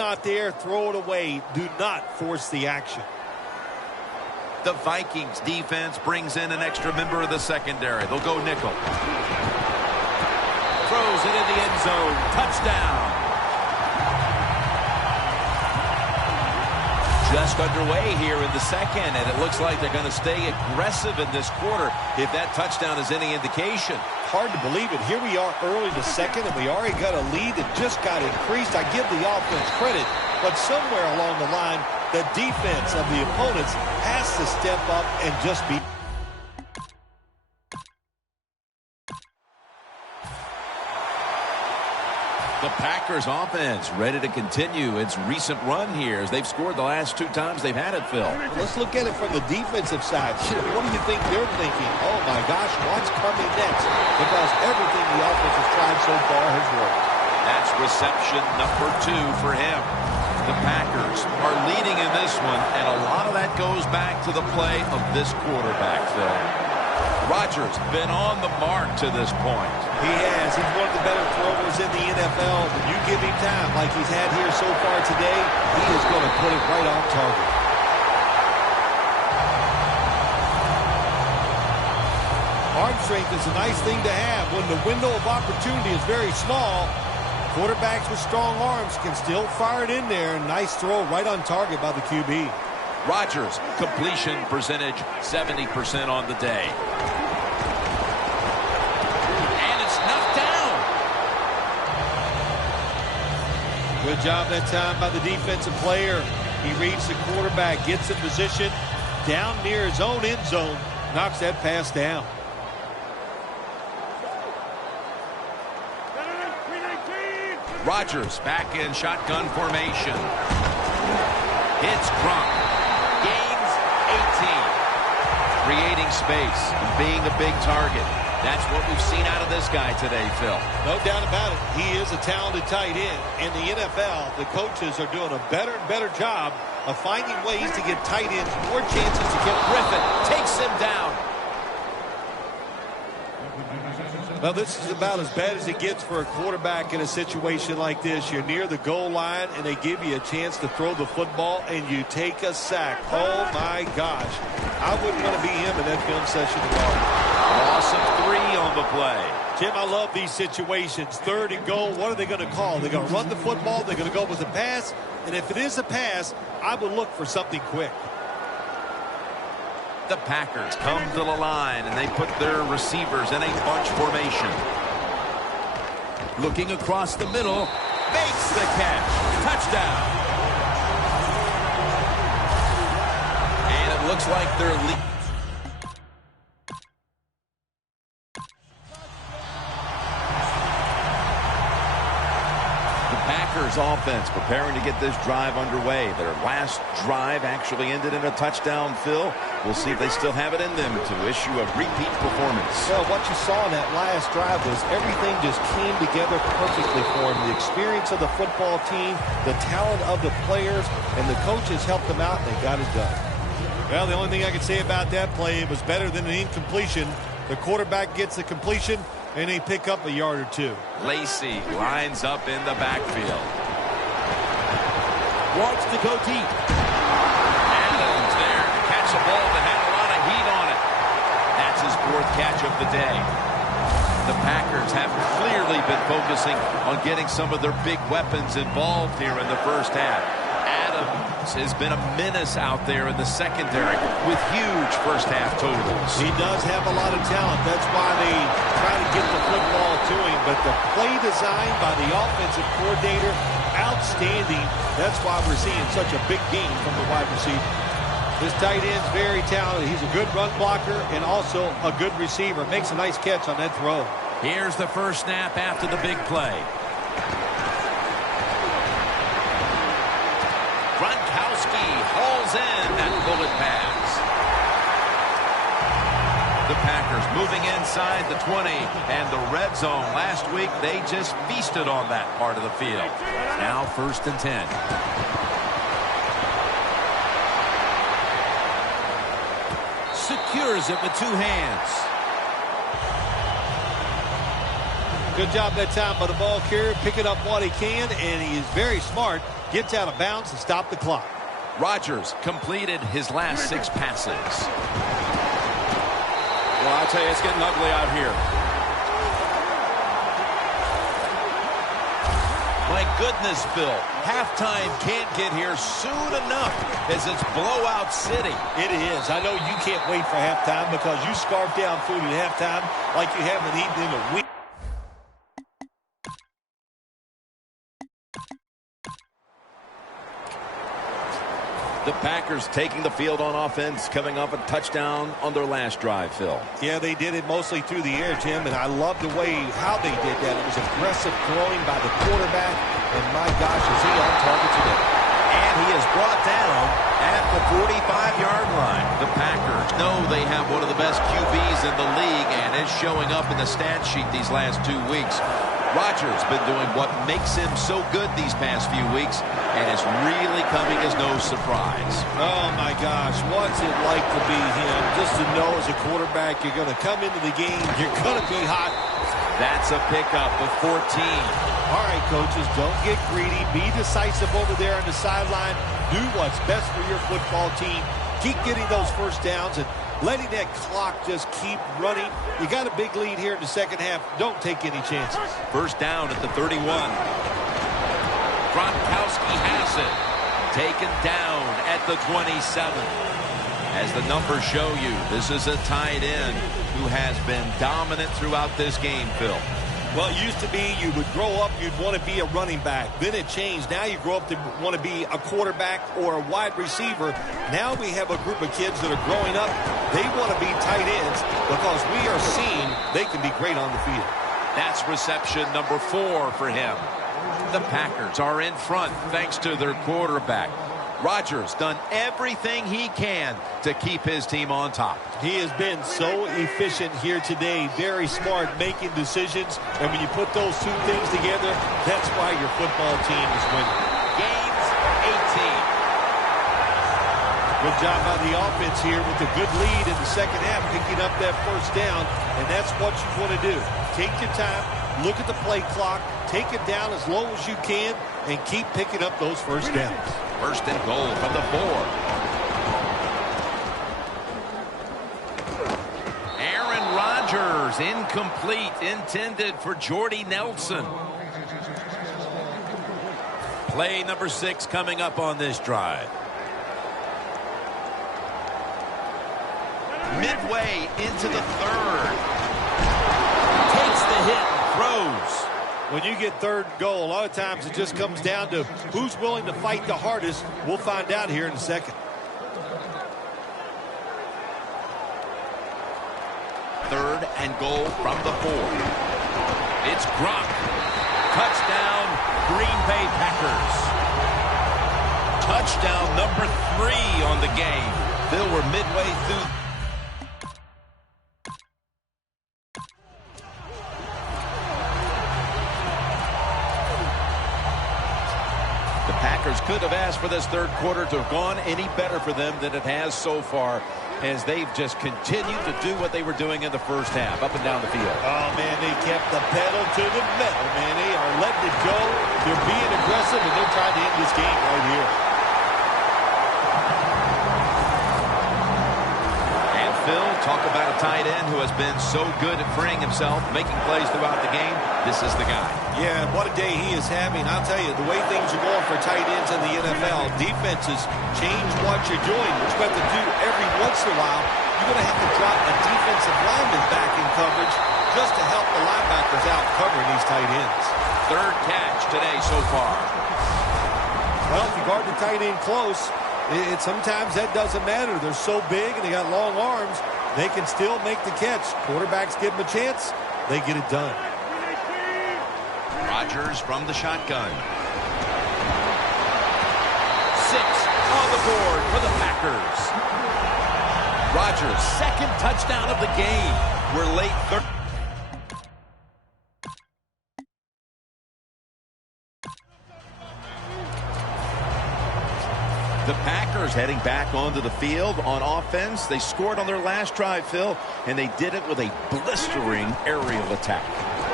not there, throw it away. Do not force the action. The Vikings defense brings in an extra member of the secondary. They'll go nickel. Throws it in the end zone. Touchdown. Just underway here in the second, and it looks like they're going to stay aggressive in this quarter if that touchdown is any indication. Hard to believe it. Here we are early in the second, and we already got a lead that just got increased. I give the offense credit, but somewhere along the line, the defense of the opponents has to step up and just be. The Packers offense ready to continue its recent run here as they've scored the last 2 times they've had it, Phil. Let's look at it from the defensive side. What do you think they're thinking? Oh, my gosh, what's coming next? Because everything the offense has tried so far has worked. That's reception number 2 for him. The Packers are leading in this one, and a lot of that goes back to the play of this quarterback, Phil. Rodgers been on the mark to this point. He has. He's one of the better throwers in the NFL. When you give him time like he's had here so far today, he is going to put it right on target. Arm strength is a nice thing to have. When the window of opportunity is very small, quarterbacks with strong arms can still fire it in there. Nice throw right on target by the QB. Rodgers, completion percentage 70% on the day. And it's knocked down. Good job that time by the defensive player. He reads the quarterback, gets in position, down near his own end zone, knocks that pass down. Rodgers back in shotgun formation. Hits Gronk. Gains 18. Creating space and being a big target. That's what we've seen out of this guy today, Phil. No doubt about it. He is a talented tight end. In the NFL, the coaches are doing a better and better job of finding ways to get tight ends more chances to get. Griffin takes him down. Well, this is about as bad as it gets for a quarterback in a situation like this. You're near the goal line, and they give you a chance to throw the football, and you take a sack. Oh, my gosh. I wouldn't want to be him in that film session at all. Loss of 3 on the play. Jim, I love these situations. 3rd and goal, what are they going to call? They're going to run the football. They're going to go with a pass. And if it is a pass, I would look for something quick. The Packers come to the line, and they put their receivers in a bunch formation. Looking across the middle, makes the catch. Touchdown. And it looks like they're leading. Packers offense preparing to get this drive underway. Their last drive actually ended in a touchdown, Phil. We'll see if they still have it in them to issue a repeat performance. Well, what you saw in that last drive was everything just came together perfectly for them. The experience of the football team, the talent of the players, and the coaches helped them out, and they got it done. Well, the only thing I can say about that play, it was better than an incompletion. The quarterback gets the completion, and they pick up a yard or 2. Lacey lines up in the backfield. Wants to go deep. Adams there to catch a ball that had a lot of heat on it. That's his 4th catch of the day. The Packers have clearly been focusing on getting some of their big weapons involved here in the first half. Adams has been a menace out there in the secondary with huge first-half totals. He does have a lot of talent. That's why they try to get the football to him. But the play design by the offensive coordinator, outstanding. That's why we're seeing such a big game from the wide receiver. This tight end's very talented. He's a good run blocker and also a good receiver. Makes a nice catch on that throw. Here's the first snap after the big play. Gronkowski hauls in that bullet pass. The Packers moving inside the 20 and the red zone. Last week, they just feasted on that part of the field. Now 1st and 10. Secures it with 2 hands. Good job that time by the ball carrier, picking up what he can, and he is very smart gets out of bounds to stop the clock. Rodgers completed his last 6 passes. Well, I'll tell you, it's getting ugly out here. My goodness, Phil. Halftime can't get here soon enough as it's blowout city. It is. I know you can't wait for halftime because you scarf down food at halftime like you haven't eaten in a week. The Packers taking the field on offense, coming off a touchdown on their last drive, Phil. Yeah, they did it mostly through the air, Jim, and I love the way how they did that. It was aggressive throwing by the quarterback, and my gosh, is he on target today. And he is brought down at the 45-yard line. The Packers know they have one of the best QBs in the league, and is showing up in the stat sheet these last 2 weeks. Rodgers been doing what makes him so good these past few weeks, and it's really coming as no surprise. Oh, my gosh, what's it like to be him? Just to know as a quarterback you're going to come into the game, you're going to be hot. That's a pickup of 14. All right, coaches, don't get greedy. Be decisive over there on the sideline. Do what's best for your football team. Keep getting those first downs and letting that clock just keep running. You got a big lead here in the second half. Don't take any chances. First down at the 31. Gronkowski has it. Taken down at the 27. As the numbers show you, this is a tight end who has been dominant throughout this game, Phil. Well, it used to be you would grow up, you'd want to be a running back. Then it changed. Now you grow up to want to be a quarterback or a wide receiver. Now we have a group of kids that are growing up. They want to be tight ends because we are seeing they can be great on the field. That's reception number 4 for him. The Packers are in front thanks to their quarterback. Rodgers done everything he can to keep his team on top. He has been so efficient here today. Very smart making decisions. And when you put those two things together, that's why your football team is winning. Gains 18. Good job by the offense here with a good lead in the second half, picking up that first down. And that's what you want to do. Take your time, look at the play clock, take it down as low as you can, and keep picking up those first downs. First and goal from the 4. Aaron Rodgers, incomplete, intended for Jordy Nelson. Play number 6 coming up on this drive. Midway into the 3rd. Takes the hit and throws. When you get third and goal, a lot of times it just comes down to who's willing to fight the hardest. We'll find out here in a second. 3rd and goal from the 4. It's Gronk. Touchdown, Green Bay Packers. Touchdown number 3 on the game. Bill, we're midway through. The Packers could have asked for this third quarter to have gone any better for them than it has so far, as they've just continued to do what they were doing in the first half, up and down the field. Oh, man, they kept the pedal to the metal, man. They are letting it go. They're being aggressive, and they're trying to end this game right here. And Phil, talk about a tight end who has been so good at freeing himself, making plays throughout the game. This is the guy. Yeah, what a day he is having. I'll tell you, the way things are going for tight ends in the NFL, defenses change what you're doing, which you have to do every once in a while. You're going to have to drop a defensive lineman back in coverage just to help the linebackers out covering these tight ends. 3rd catch today so far. Well, if you guard the tight end close, sometimes that doesn't matter. They're so big and they got long arms, they can still make the catch. Quarterbacks give them a chance, they get it done. Rodgers from the shotgun. 6 on the board for the Packers. Rodgers, 2nd touchdown of the game. We're late. The Packers heading back onto the field on offense. They scored on their last drive, Phil, and they did it with a blistering aerial attack.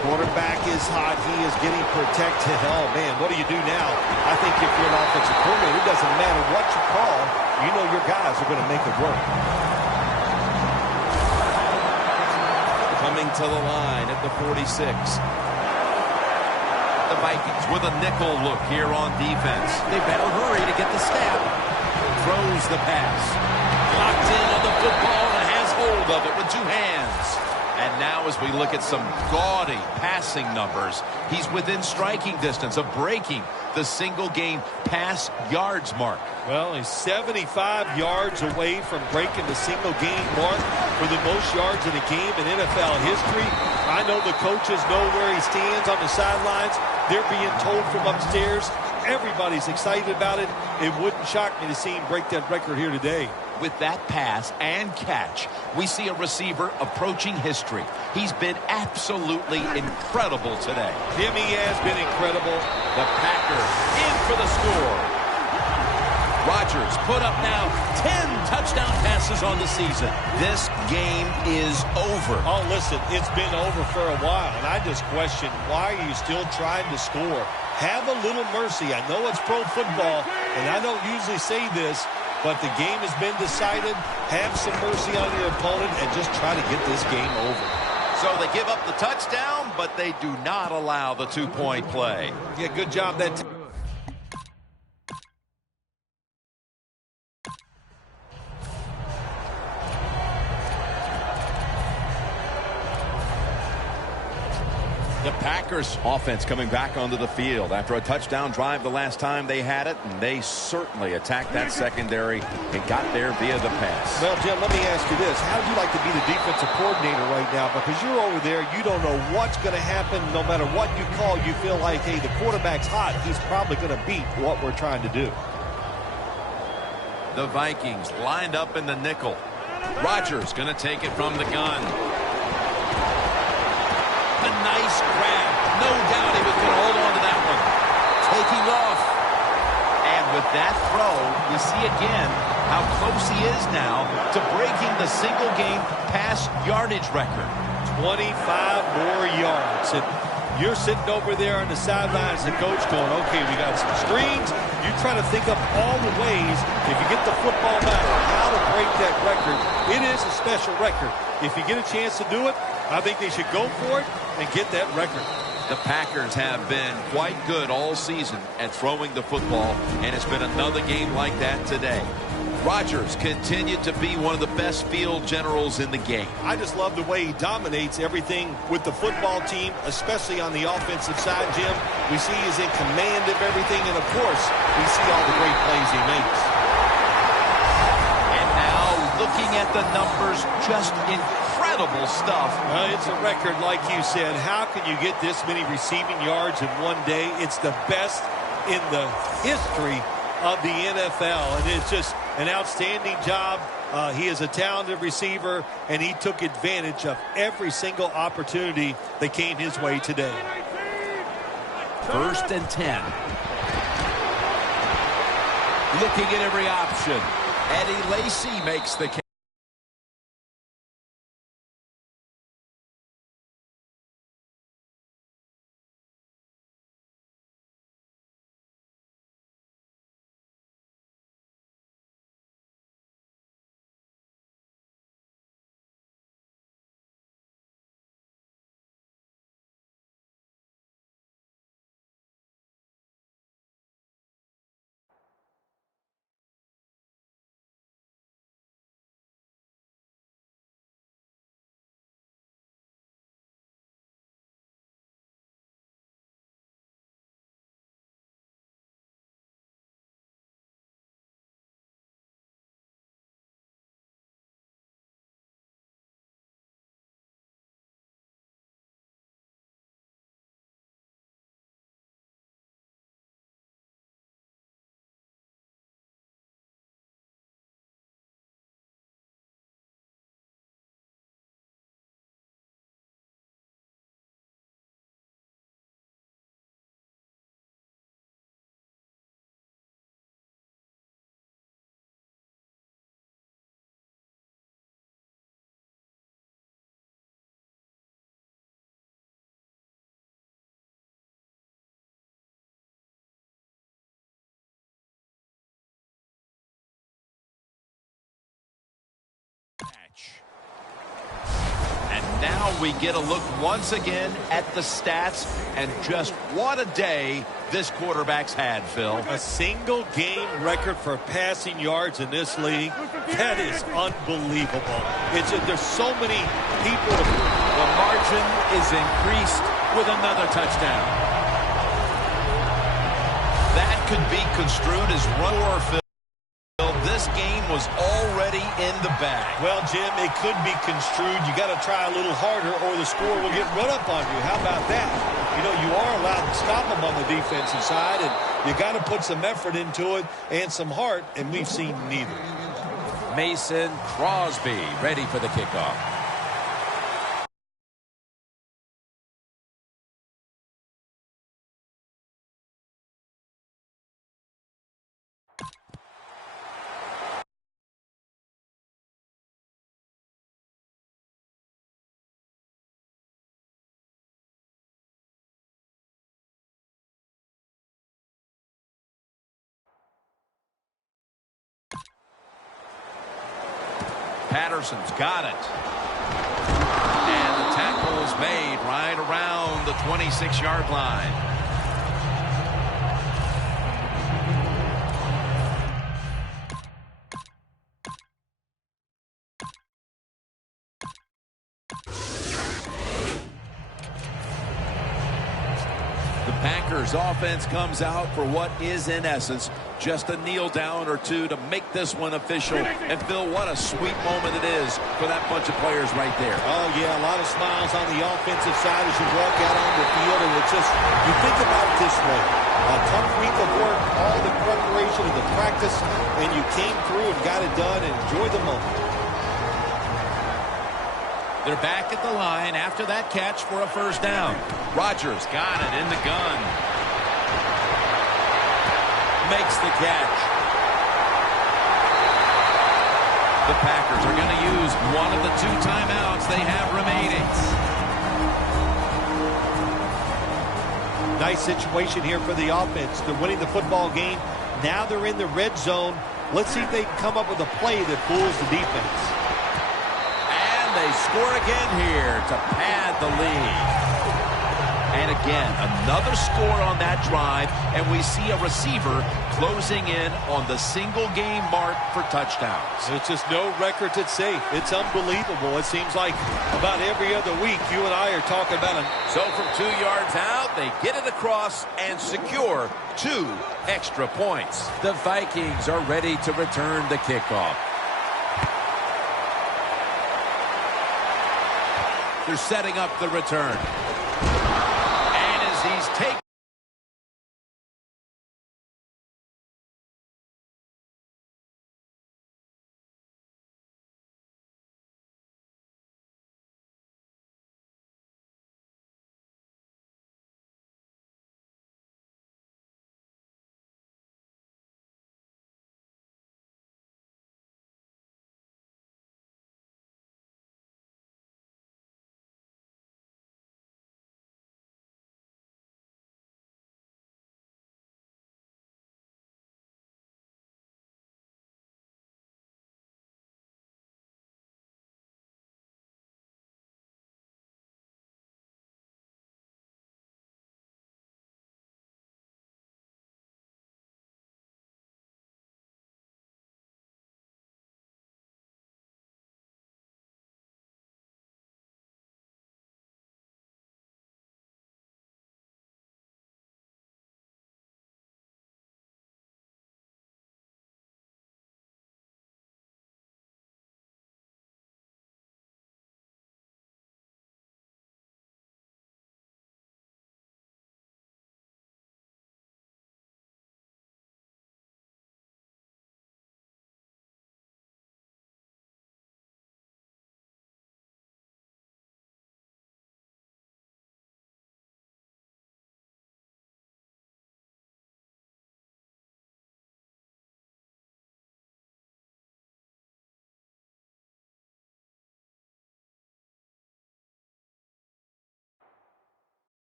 Quarterback is hot. He is getting protected. Oh, man, what do you do now? I think if you're an offensive coordinator, it doesn't matter what you call. You know your guys are going to make it work. Coming to the line at the 46. The Vikings with a nickel look here on defense. They better hurry to get the snap. Throws the pass. Locked in on the football and has hold of it with two hands. And now as we look at some gaudy passing numbers, he's within striking distance of breaking the single-game pass yards mark. Well, he's 75 yards away from breaking the single-game mark for the most yards in a game in NFL history. I know the coaches know where he stands on the sidelines. They're being told from upstairs. Everybody's excited about it. It wouldn't shock me to see him break that record here today. With that pass and catch, we see a receiver approaching history. He's been absolutely incredible today. Jim, he has been incredible. The Packers in for the score. Rodgers put up now 10 touchdown passes on the season. This game is over. Oh, listen, it's been over for a while, and I just question, why are you still trying to score? Have a little mercy. I know it's pro football, and I don't usually say this, but the game has been decided. Have some mercy on your opponent and just try to get this game over. So they give up the touchdown, but they do not allow the two-point play. Yeah, good job that time. The Packers offense coming back onto the field after a touchdown drive the last time they had it, and they certainly attacked that secondary and got there via the pass. Well, Jim, let me ask you this. How would you like to be the defensive coordinator right now? Because you're over there, you don't know what's going to happen. No matter what you call, you feel like, hey, the quarterback's hot. He's probably going to beat what we're trying to do. The Vikings lined up in the nickel. Rodgers going to take it from the gun. A nice grab. No doubt he was going to hold on to that one. Taking off. And with that throw, we see again how close he is now to breaking the single-game pass yardage record. 25 more yards. And you're sitting over there on the sidelines, the coach going, okay, we got some screens. You try to think of all the ways, if you get the football back, how to break that record. It is a special record. If you get a chance to do it, I think they should go for it and get that record. The Packers have been quite good all season at throwing the football, and it's been another game like that today. Rodgers continued to be one of the best field generals in the game. I just love the way he dominates everything with the football team, especially on the offensive side, Jim. We see he's in command of everything, and of course, we see all the great plays he makes. And now, looking at the numbers, just incredible stuff. It's a record, like you said. How can you get this many receiving yards in one day? It's the best in the history of the NFL, and it's just an outstanding job. He is a talented receiver, and he took advantage of every single opportunity that came his way today. 1st and 10. Looking at every option. Eddie Lacy makes the catch. Now we get a look once again at the stats, and just what a day this quarterback's had, Phil. A single game record for passing yards in this league. That is unbelievable. There's so many people. The margin is increased with another touchdown. That could be construed as run or Phil. This game was already in the bag. Well, Jim, it could be construed. You got to try a little harder or the score will get run up on you. How about that? You know, you are allowed to stop them on the defensive side, and you got to put some effort into it and some heart, and we've seen neither. Mason Crosby ready for the kickoff. Patterson's got it. And the tackle is made right around the 26-yard line. The Packers offense comes out for what is in essence just a kneel down or two to make this one official. And Phil, what a sweet moment it is for that bunch of players right there. Oh yeah, a lot of smiles on the offensive side as you walk out on the field, and it's just, you think about it this way, a tough week of work, all the preparation and the practice, and you came through and got it done and enjoyed the moment. They're back at the line after that catch for a first down. Rodgers got it in the gun. Makes the catch. The Packers are going to use one of the 2 timeouts they have remaining. Nice situation here for the offense. They're winning the football game. Now they're in the red zone. Let's see if they can come up with a play that fools the defense. They score again here to pad the lead. And again, another score on that drive, and we see a receiver closing in on the single game mark for touchdowns. It's just no record at safe. It's unbelievable. It seems like about every other week you and I are talking about it. So from 2 yards out, they get it across and secure 2 extra points. The Vikings are ready to return the kickoff. They're setting up the return.